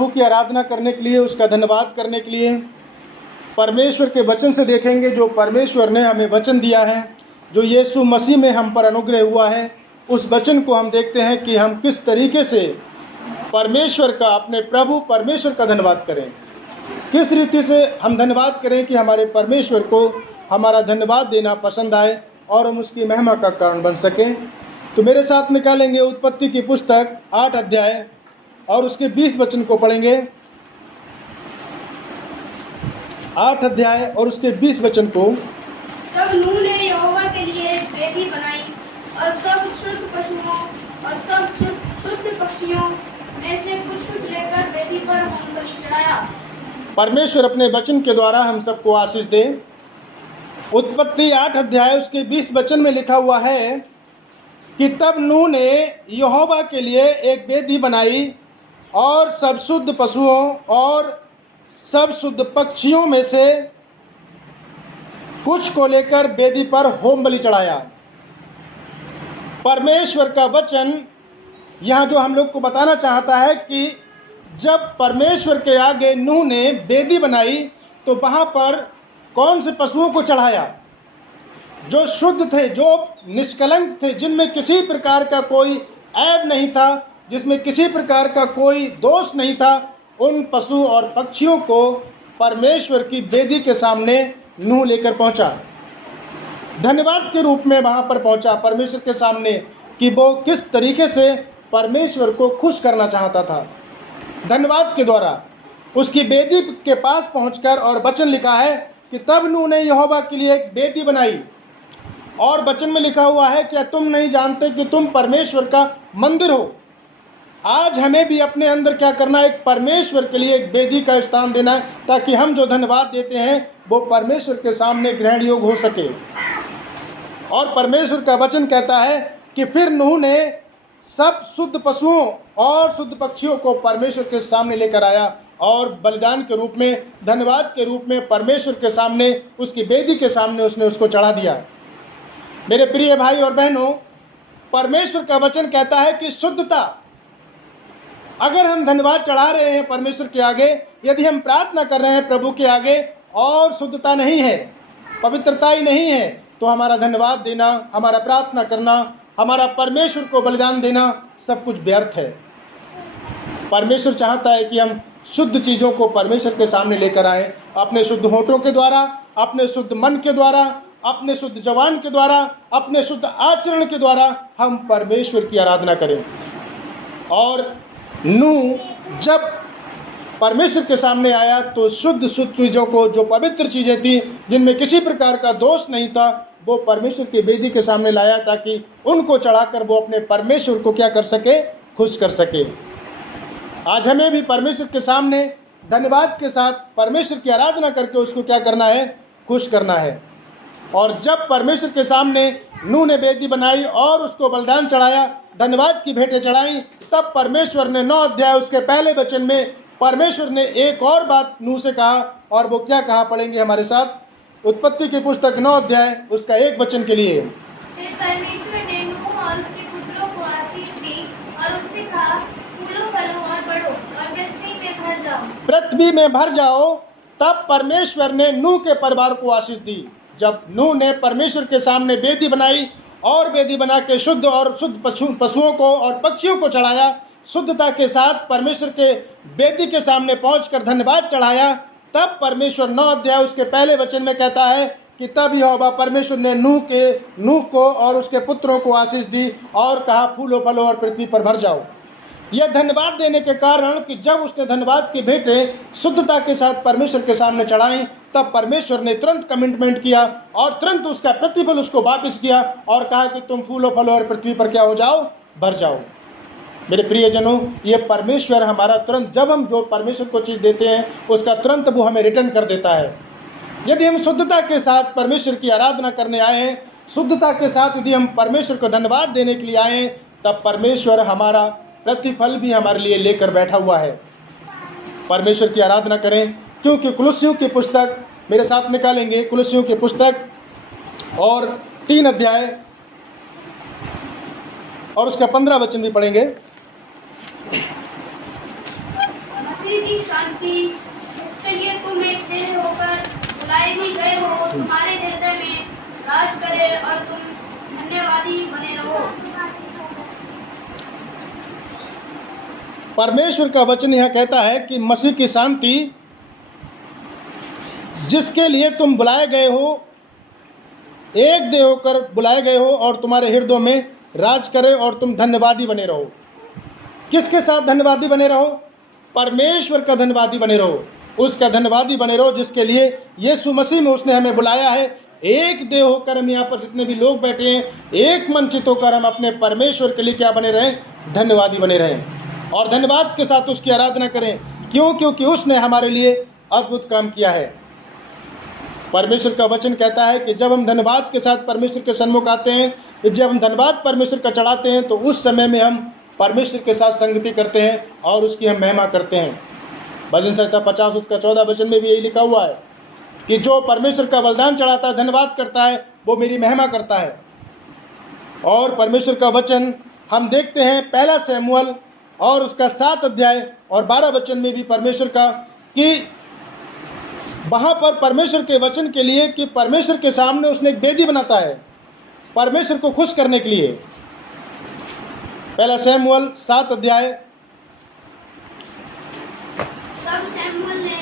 प्रभु की आराधना करने के लिए, उसका धन्यवाद करने के लिए परमेश्वर के वचन से देखेंगे। जो परमेश्वर ने हमें वचन दिया है, जो यीशु मसीह में हम पर अनुग्रह हुआ है, उस वचन को हम देखते हैं कि हम किस तरीके से परमेश्वर का, अपने प्रभु परमेश्वर का धन्यवाद करें। किस रीति से हम धन्यवाद करें कि हमारे परमेश्वर को हमारा धन्यवाद देना पसंद आए और हम उसकी महिमा का कारण बन सकें। तो मेरे साथ निकालेंगे उत्पत्ति की पुस्तक 8 अध्याय और उसके 20 वचन को पढ़ेंगे। 8 अध्याय और उसके 20 वचन को। तब नूह ने यहोवा के लिए वेदी बनाई और सब शुद्ध पशुओं और सब शुद्ध पक्षियों में से कुछ लेकर वेदी पर होम बलि चढ़ाया। परमेश्वर अपने वचन के द्वारा हम सबको आशीष दे। उत्पत्ति 8 अध्याय उसके 20 वचन में लिखा हुआ है कि तब नूह ने यहोवा के लिए एक वेदी बनाई और सब शुद्ध पशुओं और सब शुद्ध पक्षियों में से कुछ को लेकर वेदी पर होम बलि चढ़ाया। परमेश्वर का वचन यहाँ जो हम लोग को बताना चाहता है कि जब परमेश्वर के आगे नूह ने वेदी बनाई तो वहाँ पर कौन से पशुओं को चढ़ाया? जो शुद्ध थे, जो निष्कलंक थे, जिनमें किसी प्रकार का कोई ऐब नहीं था, जिसमें किसी प्रकार का कोई दोष नहीं था, उन पशु और पक्षियों को परमेश्वर की वेदी के सामने नूह लेकर पहुंचा। धन्यवाद के रूप में वहां पर पहुंचा परमेश्वर के सामने कि वो किस तरीके से परमेश्वर को खुश करना चाहता था। धन्यवाद के द्वारा उसकी वेदी के पास पहुंचकर, और वचन लिखा है कि तब नूह ने यहोवा के लिए एक वेदी बनाई। और वचन में लिखा हुआ है, क्या तुम नहीं जानते कि तुम परमेश्वर का मंदिर हो? आज हमें भी अपने अंदर क्या करना है? एक परमेश्वर के लिए एक वेदी का स्थान देना है, ताकि हम जो धन्यवाद देते हैं वो परमेश्वर के सामने ग्रहण योग्य हो सके। और परमेश्वर का वचन कहता है कि फिर नूह ने सब शुद्ध पशुओं और शुद्ध पक्षियों को परमेश्वर के सामने लेकर आया और बलिदान के रूप में, धन्यवाद के रूप में परमेश्वर के सामने, उसकी वेदी के सामने उसने उसको चढ़ा दिया। मेरे प्रिय भाई और बहनों, परमेश्वर का वचन कहता है कि शुद्धता, अगर हम धन्यवाद चढ़ा रहे हैं परमेश्वर के आगे, यदि हम प्रार्थना कर रहे हैं प्रभु के आगे और शुद्धता नहीं है, पवित्रता ही नहीं है, तो हमारा धन्यवाद देना, हमारा प्रार्थना करना, हमारा परमेश्वर को बलिदान देना सब कुछ व्यर्थ है। परमेश्वर चाहता है कि हम शुद्ध चीज़ों को परमेश्वर के सामने लेकर आए, अपने शुद्ध होठों के द्वारा, अपने शुद्ध मन के द्वारा, अपने शुद्ध जवान के द्वारा, अपने शुद्ध आचरण के द्वारा हम परमेश्वर की आराधना करें। और नूह जब परमेश्वर के सामने आया तो शुद्ध चीज़ों को, जो पवित्र चीज़ें थी, जिनमें किसी प्रकार का दोष नहीं था, वो परमेश्वर की वेदी के सामने लाया, ताकि उनको चढ़ाकर वो अपने परमेश्वर को क्या कर सके? खुश कर सके। आज हमें भी परमेश्वर के सामने धन्यवाद के साथ परमेश्वर की आराधना करके उसको क्या करना है? खुश करना है। और जब परमेश्वर के सामने नूह ने वेदी बनाई और उसको बलिदान चढ़ाया, धन्यवाद की भेंटें चढ़ाई, तब परमेश्वर ने 9 अध्याय उसके पहले वचन में परमेश्वर ने एक और बात नूह से कहा। और वो क्या कहा? पढ़ेंगे हमारे साथ उत्पत्ति की पुस्तक 9 अध्याय उसका 1 वचन के लिए। फिर परमेश्वर ने नूह और उसके पुत्रों को आशीष दी और उनसे कहा, फूलो फलो और बढ़ो और पृथ्वी में भर जाओ। पृथ्वी में भर जाओ। तब परमेश्वर ने नूह के परिवार को आशीष दी। जब नूह ने परमेश्वर के सामने वेदी बनाई और वेदी बना के शुद्ध और शुद्ध पशुओं को और पक्षियों को चढ़ाया, शुद्धता के साथ परमेश्वर के वेदी के सामने पहुंचकर धन्यवाद चढ़ाया, तब परमेश्वर 9 अध्याय उसके पहले वचन में कहता है कि तब यहोवा परमेश्वर ने नूह को और उसके पुत्रों को आशीष दी और कहा, फूलो फलो और पृथ्वी पर भर जाओ। यह धन्यवाद देने के कारण कि जब उसने धन्यवाद की भेंटें शुद्धता के साथ परमेश्वर के सामने चढ़ाई, तब परमेश्वर ने तुरंत कमिटमेंट किया और तुरंत उसका प्रतिफल उसको वापस किया और कहा कि तुम फूलो फलो और पृथ्वी पर क्या हो जाओ? भर जाओ। मेरे प्रियजनों, ये परमेश्वर हमारा तुरंत, जब हम जो परमेश्वर को चीज़ देते हैं उसका तुरंत वो हमें रिटर्न कर देता है। यदि हम शुद्धता के साथ परमेश्वर की आराधना करने आए हैं, शुद्धता के साथ यदि हम परमेश्वर को धन्यवाद देने के लिए आए हैं, तब परमेश्वर हमारा प्रतिफल भी हमारे लिए लेकर बैठा हुआ है। परमेश्वर की आराधना करें, क्योंकि कुलुस्सियों की पुस्तक मेरे साथ निकालेंगे, कुलुस्सियों की पुस्तक और 3 अध्याय और उसका 15 वचन भी पढ़ेंगे। मसीह शांति, इसके लिए तुम एक देह होकर बुलाए भी गए हो, तुम्हारे हृदय में राज करे और तुम धन्यवादी बने रहो। परमेश्वर का वचन यह कहता है कि मसीह की शांति जिसके लिए तुम बुलाए गए हो, एक देह होकर बुलाए गए हो और तुम्हारे हृदयों में राज करे और तुम धन्यवादी बने रहो। किसके साथ धन्यवादी बने रहो? परमेश्वर का धन्यवादी बने रहो, उसका धन्यवादी बने रहो जिसके लिए यीशु मसीह में उसने हमें बुलाया है। एक देह होकर हम यहाँ पर जितने भी लोग बैठे हैं, एक मन चित होकर हम अपने परमेश्वर के लिए क्या बने रहें? धन्यवादी बने रहें और धन्यवाद के साथ उसकी आराधना करें। क्यों? क्योंकि उसने हमारे लिए अद्भुत काम किया है। परमेश्वर का वचन कहता है कि जब हम धन्यवाद के साथ परमेश्वर के सन्मुख आते हैं, जब हम धन्यवाद परमेश्वर का चढ़ाते हैं, तो उस समय में हम परमेश्वर के साथ संगति करते हैं और उसकी हम महिमा करते हैं। भजन संहिता 50 उसका 14 वचन में भी यही लिखा हुआ है कि जो परमेश्वर का बलिदान चढ़ाता है, धन्यवाद करता है, वो मेरी महिमा करता है। और परमेश्वर का वचन हम देखते हैं 1 शमूएल और उसका 7 अध्याय और 12 वचन में भी परमेश्वर का कि वहाँ पर परमेश्वर के वचन के लिए कि परमेश्वर के सामने उसने एक वेदी बनाता है परमेश्वर को खुश करने के लिए। 1 शमूएल 7 अध्याय। तब शमूएल ने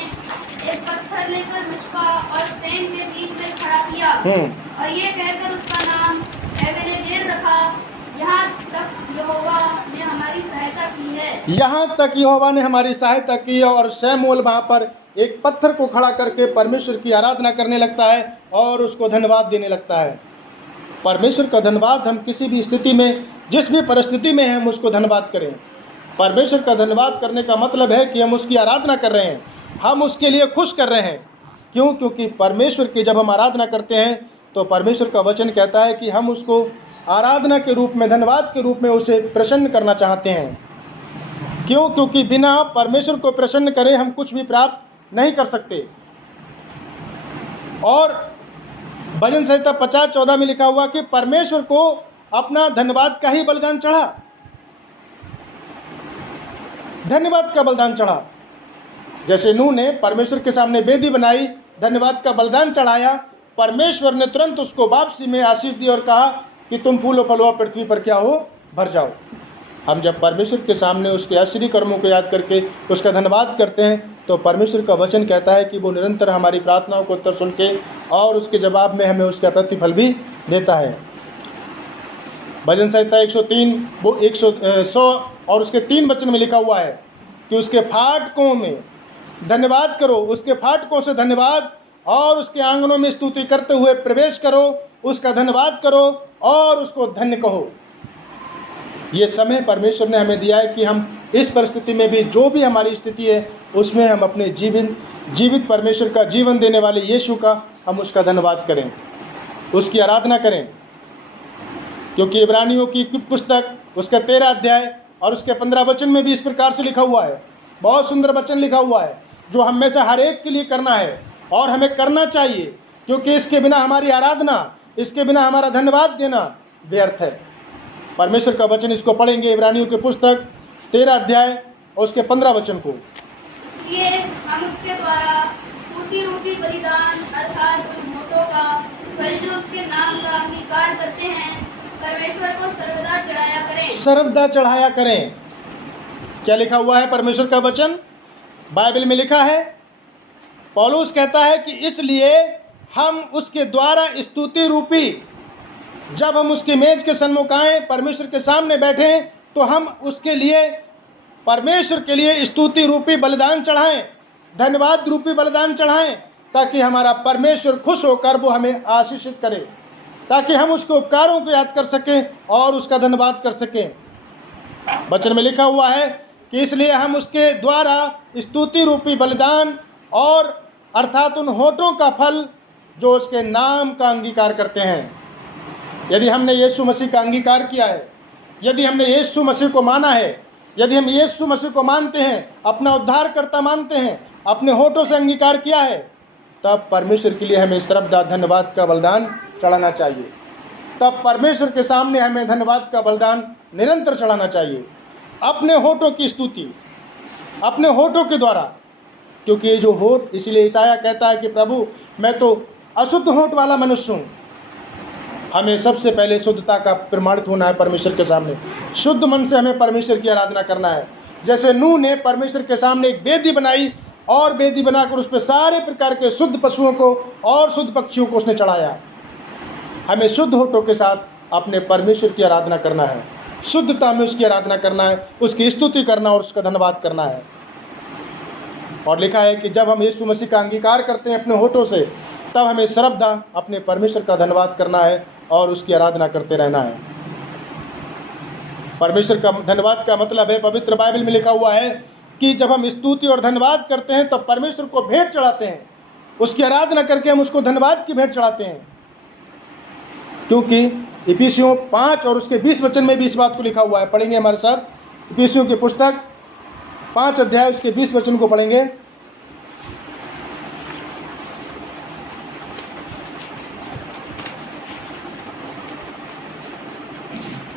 एक पत्थर लेकर मिस्पा और शेम के बीच में खड़ा किया और ये कहकर उसका नाम एबेनेजेर रखा, यहाँ तक यहोवा ने हमारी सहायता की है। यहाँ तक यहोवा ने हमारी सहायता की है। और शमूएल वहाँ पर एक पत्थर को खड़ा करके परमेश्वर की आराधना करने लगता है और उसको धन्यवाद देने लगता है। परमेश्वर का धन्यवाद हम किसी भी स्थिति में, जिस भी परिस्थिति में हम उसको धन्यवाद करें। परमेश्वर का धन्यवाद करने का मतलब है कि हम उसकी आराधना कर रहे हैं, हम उसके लिए खुश कर रहे हैं। क्यों? क्योंकि परमेश्वर की जब हम आराधना करते हैं तो परमेश्वर का वचन कहता है कि हम उसको आराधना के रूप में, धन्यवाद के रूप में उसे प्रसन्न करना चाहते हैं। क्यों? क्योंकि बिना परमेश्वर को प्रसन्न करे हम कुछ भी प्राप्त नहीं कर सकते। और भजन संहिता 50:14 में लिखा हुआ कि परमेश्वर को अपना धन्यवाद का ही बलिदान चढ़ा, धन्यवाद का बलिदान चढ़ा। जैसे नूह ने परमेश्वर के सामने वेदी बनाई, धन्यवाद का बलिदान चढ़ाया, परमेश्वर ने तुरंत उसको वापसी में आशीष दी और कहा कि तुम फूलो फलो पृथ्वी पर क्या हो, भर जाओ। हम जब परमेश्वर के सामने उसके आश्चर्य कर्मों को याद करके उसका धन्यवाद करते हैं तो परमेश्वर का वचन कहता है कि वो निरंतर हमारी प्रार्थनाओं को उत्तर सुन के और उसके जवाब में हमें उसका प्रतिफल भी देता है। भजन संहिता 103 वो 100 और उसके 3 वचन में लिखा हुआ है कि उसके फाटकों में धन्यवाद करो, उसके फाटकों से धन्यवाद और उसके आंगनों में स्तुति करते हुए प्रवेश करो, उसका धन्यवाद करो और उसको धन्य कहो। ये समय परमेश्वर ने हमें दिया है कि हम इस परिस्थिति में भी, जो भी हमारी स्थिति है, उसमें हम अपने जीवित परमेश्वर का, जीवन देने वाले यीशु का, हम उसका धन्यवाद करें, उसकी आराधना करें। क्योंकि इब्रानियों की पुस्तक उसका 13 अध्याय और उसके 15 वचन में भी इस प्रकार से लिखा हुआ है। बहुत सुंदर वचन लिखा हुआ है जो हम में से हर एक के लिए करना है और हमें करना चाहिए, क्योंकि इसके बिना हमारी आराधना, इसके बिना हमारा धन्यवाद देना व्यर्थ है। परमेश्वर का वचन इसको पढ़ेंगे, इब्रानियों की पुस्तक 13 अध्याय और उसके 15 वचन को। इसलिए हम उसके द्वारा स्तुति रूपी बलिदान अर्थात उन होठों का फल जो उसके नाम का अंगीकार करते हैं, परमेश्वर को सर्वदा चढ़ाया करें। सर्वदा चढ़ाया करें। क्या लिखा हुआ है परमेश्वर का वचन? बाइबल में लिखा है, पौलुस कहता है कि इसलिए हम उसके द्वारा स्तुति रूपी, जब हम उसकी मेज के सन्मुख आए, परमेश्वर के सामने बैठे, तो हम उसके लिए, परमेश्वर के लिए स्तुति रूपी बलिदान चढ़ाएं, धन्यवाद रूपी बलिदान चढ़ाएं, ताकि हमारा परमेश्वर खुश होकर वो हमें आशीषित करे, ताकि हम उसके उपकारों को याद कर सकें और उसका धन्यवाद कर सकें। वचन में लिखा हुआ है कि इसलिए हम उसके द्वारा स्तुति रूपी बलिदान और अर्थात उन होठों का फल जो उसके नाम का अंगीकार करते हैं। यदि हमने यीशु मसीह का अंगीकार किया है, यदि हमने यीशु मसीह को माना है, यदि हम यीशु मसीह को मानते हैं, अपना उद्धारकर्ता मानते हैं, अपने होठों से अंगीकार किया है, तब परमेश्वर के लिए हमें श्रद्धा धन्यवाद का बलिदान चढ़ाना चाहिए। तब परमेश्वर के सामने हमें धन्यवाद का बलिदान निरंतर चढ़ाना चाहिए। अपने होठों की स्तुति, अपने होठों के द्वारा क्योंकि ये जो होठ, इसीलिए ईसाया कहता है कि प्रभु मैं तो अशुद्ध होठ वाला मनुष्य हूँ। हमें सबसे पहले शुद्धता का प्रमाणित होना है परमेश्वर के सामने। शुद्ध मन से हमें परमेश्वर की आराधना करना है। जैसे नूह ने परमेश्वर के सामने एक वेदी बनाई और वेदी बनाकर उस पर सारे प्रकार के शुद्ध पशुओं को और शुद्ध पक्षियों को उसने चढ़ाया। हमें शुद्ध होठों के साथ अपने परमेश्वर की आराधना करना है, शुद्धता में उसकी आराधना करना है, उसकी स्तुति करना और उसका धन्यवाद करना है। और लिखा है कि जब हम यीशु मसीह का अंगीकार करते हैं अपने होठों से, तब हमें श्रद्धा अपने परमेश्वर का धन्यवाद करना है और उसकी आराधना करते रहना है। परमेश्वर का धन्यवाद का मतलब है, पवित्र बाइबल में लिखा हुआ है कि जब हम स्तुति और धन्यवाद करते हैं तब परमेश्वर को भेंट चढ़ाते हैं, उसकी आराधना करके हम उसको धन्यवाद की भेंट चढ़ाते हैं। क्योंकि इफिसियों 5 और उसके 20 वचन में भी इस बात को लिखा हुआ है। पढ़ेंगे हमारे साथ इफिसियों की पुस्तक 5 अध्याय उसके 20 वचन को पढ़ेंगे।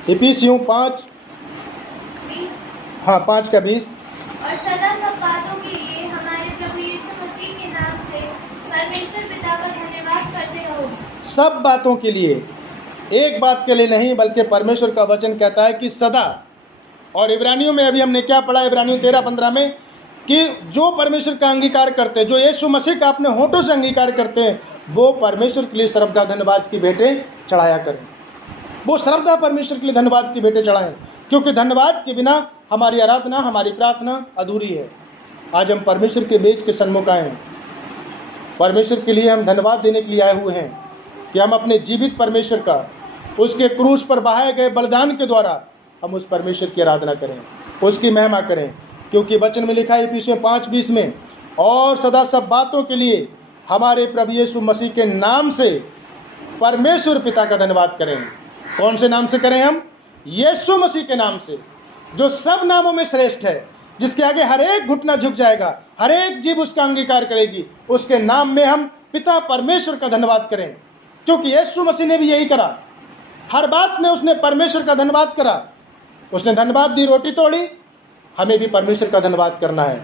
इफिसियों 5 का 20। और सदा सब बातों के लिए हमारे प्रभु यीशु मसीह के नाम से परमेश्वर पिता का धन्यवाद करते रहो। सब बातों के लिए, एक बात के लिए नहीं, बल्कि परमेश्वर का वचन कहता है कि सदा। और इब्रानियों में अभी हमने क्या पढ़ा, इब्रानियों 13-15 में, कि जो परमेश्वर का अंगीकार करते हैं, जो यीशु मसीह का अपने होठों से अंगीकार करते हैं, वो परमेश्वर के लिए श्रद्धा धन्यवाद की भेंटें चढ़ाया करें। वो श्रद्धा परमेश्वर के लिए धन्यवाद की भेंटें चढ़ाएं, क्योंकि धन्यवाद के बिना हमारी आराधना, हमारी प्रार्थना अधूरी है। आज हम परमेश्वर के मेज के सन्मुख आए हैं। परमेश्वर के लिए हम धन्यवाद देने के लिए आए हुए हैं कि हम अपने जीवित परमेश्वर का, उसके क्रूस पर बहाए गए बलिदान के द्वारा हम उस परमेश्वर की आराधना करें, उसकी महिमा करें। क्योंकि वचन में लिखा है इफिसियों 5:20 में, और सदा सब बातों के लिए हमारे प्रभु यीशु मसीह के नाम से परमेश्वर पिता का धन्यवाद करें। कौन से नाम से करें हम? यीशु मसीह के नाम से, जो सब नामों में श्रेष्ठ है, जिसके आगे हर एक घुटना झुक जाएगा, हर एक जीभ उसका अंगीकार करेगी। उसके नाम में हम पिता परमेश्वर का धन्यवाद करें, क्योंकि यीशु मसीह ने भी यही करा। हर बात में उसने परमेश्वर का धन्यवाद करा। उसने धन्यवाद दी, रोटी तोड़ी, हमें भी परमेश्वर का धन्यवाद करना है।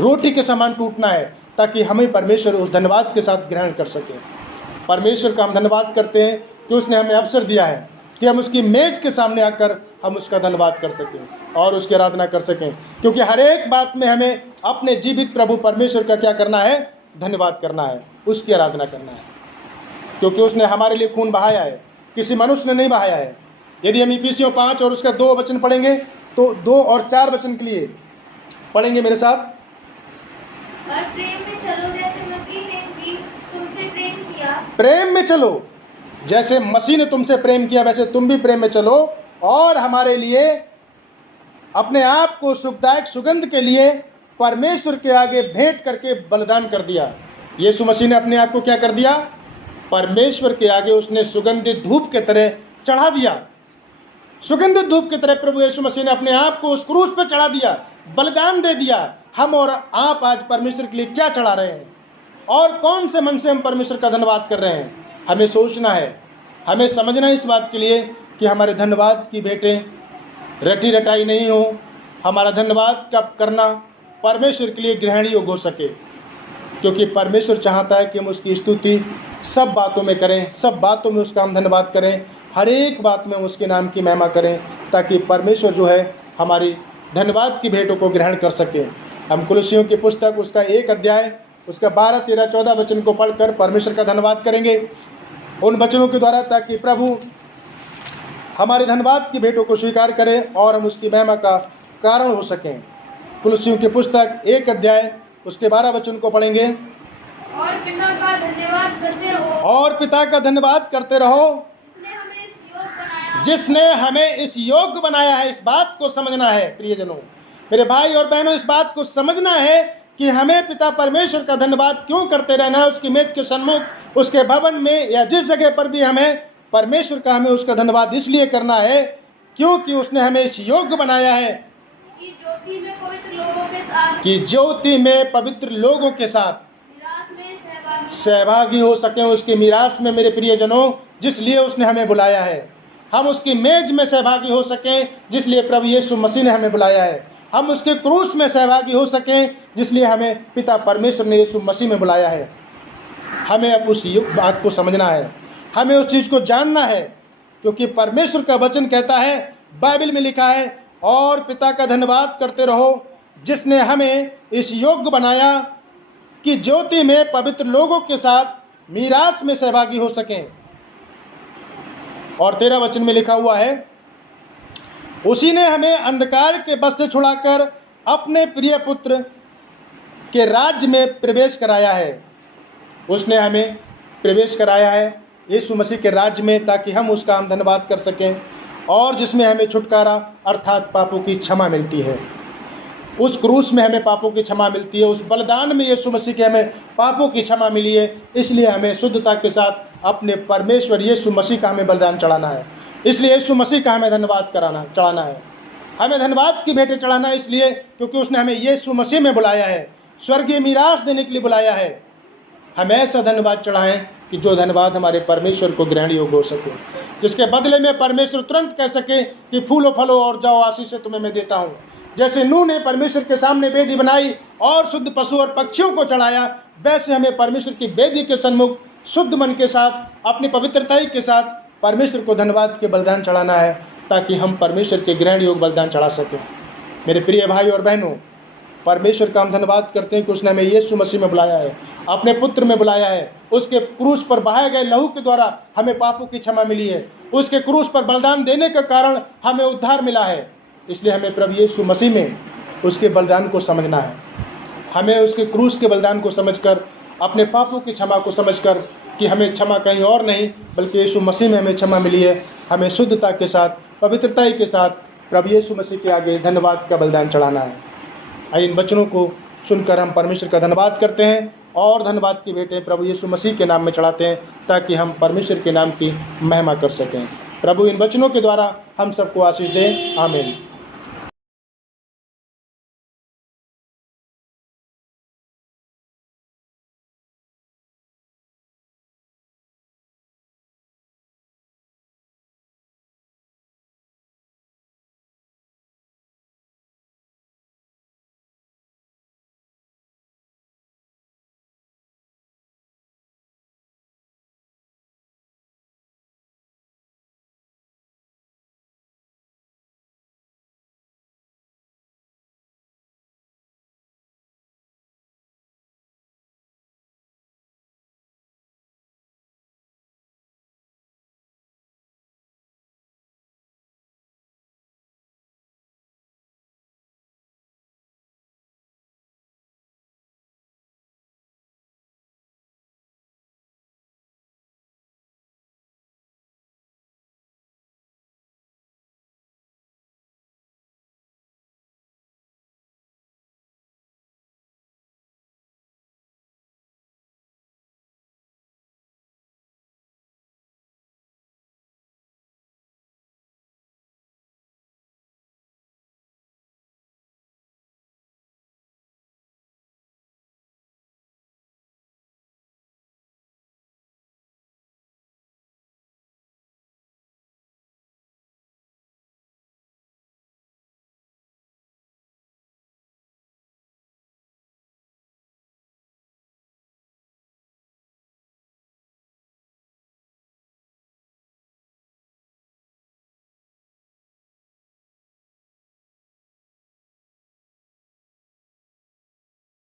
रोटी के समान टूटना है, ताकि हमें परमेश्वर उस धन्यवाद के साथ ग्रहण कर सके। परमेश्वर का हम धन्यवाद करते हैं कि उसने हमें अवसर दिया है कि हम उसकी मेज के सामने आकर हम उसका धन्यवाद कर सकें और उसकी आराधना कर सकें। क्योंकि हर एक बात में हमें अपने जीवित प्रभु परमेश्वर का क्या करना है? धन्यवाद करना है, उसकी आराधना करना है। क्योंकि उसने हमारे लिए खून बहाया है, किसी मनुष्य ने नहीं बहाया है। यदि हम इफिसियों 5 और उसका 2 वचन पढ़ेंगे तो 2 और 4 वचन के लिए पढ़ेंगे मेरे साथ। और प्रेम में चलो जैसे मसीह ने भी तुमसे प्रेम किया। प्रेम में चलो जैसे मसीह ने तुमसे प्रेम किया, वैसे तुम भी प्रेम में चलो। और हमारे लिए अपने आप को सुखदायक सुगंध के लिए परमेश्वर के आगे भेंट करके बलिदान कर दिया। यीशु मसीह ने अपने आप को क्या कर दिया? परमेश्वर के आगे उसने सुगंधित धूप के तरह चढ़ा दिया। सुगंधित धूप की तरह प्रभु यीशु मसीह ने अपने आप को उस क्रूस पर चढ़ा दिया, बलिदान दे दिया। हम और आप आज परमेश्वर के लिए क्या चढ़ा रहे हैं और कौन से मन से हम परमेश्वर का धन्यवाद कर रहे हैं? हमें सोचना है, हमें समझना है इस बात के लिए कि हमारे धन्यवाद की भेंटें रटी रटाई नहीं हो। हमारा धन्यवाद का करना परमेश्वर के लिए ग्रहणीय हो सके, क्योंकि परमेश्वर चाहता है कि हम उसकी स्तुति सब बातों में करें, सब बातों में उसका हम धन्यवाद करें, हर एक बात में उसके नाम की महिमा करें, ताकि परमेश्वर जो है हमारी धन्यवाद की भेंटों को ग्रहण कर सके। हम कुलुस्सियों की पुस्तक उसका 1 अध्याय उसका 12, 13, 14 वचन को पढ़कर परमेश्वर का धन्यवाद करेंगे उन वचनों के द्वारा, ताकि प्रभु हमारे धन्यवाद की भेंटों को स्वीकार करें और हम उसकी महिमा का कारण हो सकें। कुलुस्सियों की पुस्तक 1 अध्याय उसके 12 वचन को पढ़ेंगे। और पिता का धन्यवाद करते रहो, और पिता का धन्यवाद करते रहो, जिसने हमें इस योग्य बनाया है। इस बात को समझना है प्रियजनों, मेरे भाई और बहनों, इस बात को समझना है कि हमें पिता परमेश्वर का धन्यवाद क्यों करते रहना है। उसकी मेज के सन्मुख, उसके भवन में या जिस जगह पर भी हमें परमेश्वर का हमें उसका धन्यवाद इसलिए करना है क्योंकि उसने हमें इस योग्य बनाया है कि ज्योति में पवित्र लोगों के साथ, कि ज्योति में पवित्र लोगों के साथ मीरास में सहभागी हो सकें उसकी मीरास में। मेरे प्रियजनों, जिसलिए उसने हमें बुलाया है, हम उसकी मेज में सहभागी हो सकें, जिसलिए प्रभु यीशु मसीह ने हमें बुलाया है। हम उसके क्रूस में सहभागी हो सकें, जिसलिए हमें पिता परमेश्वर ने यीशु मसीह में बुलाया है। हमें अब उस बात को समझना है, हमें उस चीज़ को जानना है, क्योंकि परमेश्वर का वचन कहता है, बाइबल में लिखा है, और पिता का धन्यवाद करते रहो जिसने हमें इस योग्य बनाया कि ज्योति में पवित्र लोगों के साथ मीरास में सहभागी हो सकें। और 13 वचन में लिखा हुआ है, उसी ने हमें अंधकार के बस से छुड़ाकर अपने प्रिय पुत्र के राज्य में प्रवेश कराया है। उसने हमें प्रवेश कराया है यीशु मसीह के राज्य में, ताकि हम उसका हम धन्यवाद कर सकें, और जिसमें हमें छुटकारा अर्थात पापों की क्षमा मिलती है। उस क्रूस में हमें पापों की क्षमा मिलती है, उस बलिदान में यीशु मसीह के हमें पापों की क्षमा मिली है। इसलिए हमें शुद्धता के साथ अपने परमेश्वर यीशु मसीह का हमें बलिदान चढ़ाना है। इसलिए यीशु मसीह का हमें धन्यवाद चढ़ाना है। हमें धन्यवाद की भेंटें चढ़ाना है, इसलिए क्योंकि उसने हमें यीशु मसीह में बुलाया है, स्वर्गीय मीरास देने के लिए बुलाया है। हम ऐसा धन्यवाद चढ़ाएं कि जो धन्यवाद हमारे परमेश्वर को ग्रहण योग्य हो सके, जिसके बदले में परमेश्वर तुरंत कह सके कि फूलो फलो और जाओ, आशीष तुम्हें मैं देता हूँ। जैसे नूह ने परमेश्वर के सामने वेदी बनाई और शुद्ध पशु और पक्षियों को चढ़ाया, वैसे हमें परमेश्वर की वेदी के सन्मुख शुद्ध मन के साथ, अपनी पवित्रता के साथ परमेश्वर को धन्यवाद के बलिदान चढ़ाना है, ताकि हम परमेश्वर के ग्रहण योग्य बलिदान चढ़ा सकें। मेरे प्रिय भाई और बहनों, परमेश्वर का हम धन्यवाद करते हैं कि उसने हमें यीशु मसीह में बुलाया है, अपने पुत्र में बुलाया है। उसके क्रूस पर बहाए गए लहू के द्वारा हमें पापों की क्षमा मिली है। उसके क्रूस पर बलिदान देने के कारण हमें उद्धार मिला है। इसलिए हमें प्रभु यीशु मसीह में उसके बलिदान को समझना है। हमें उसके क्रूस के बलिदान को समझकर, अपने पापों की क्षमा को समझकर कि हमें क्षमा कहीं और नहीं बल्कि यीशु मसीह में हमें क्षमा मिली है, हमें शुद्धता के साथ, पवित्रता के साथ प्रभु यीशु मसीह के आगे धन्यवाद का बलिदान चढ़ाना है। आइए इन वचनों को सुनकर हम परमेश्वर का धन्यवाद करते हैं और धन्यवाद की भेंटें प्रभु यीशु मसीह के नाम में चढ़ाते हैं, ताकि हम परमेश्वर के नाम की महिमा कर सकें। प्रभु इन वचनों के द्वारा हम सबको आशीष दें। आमीन।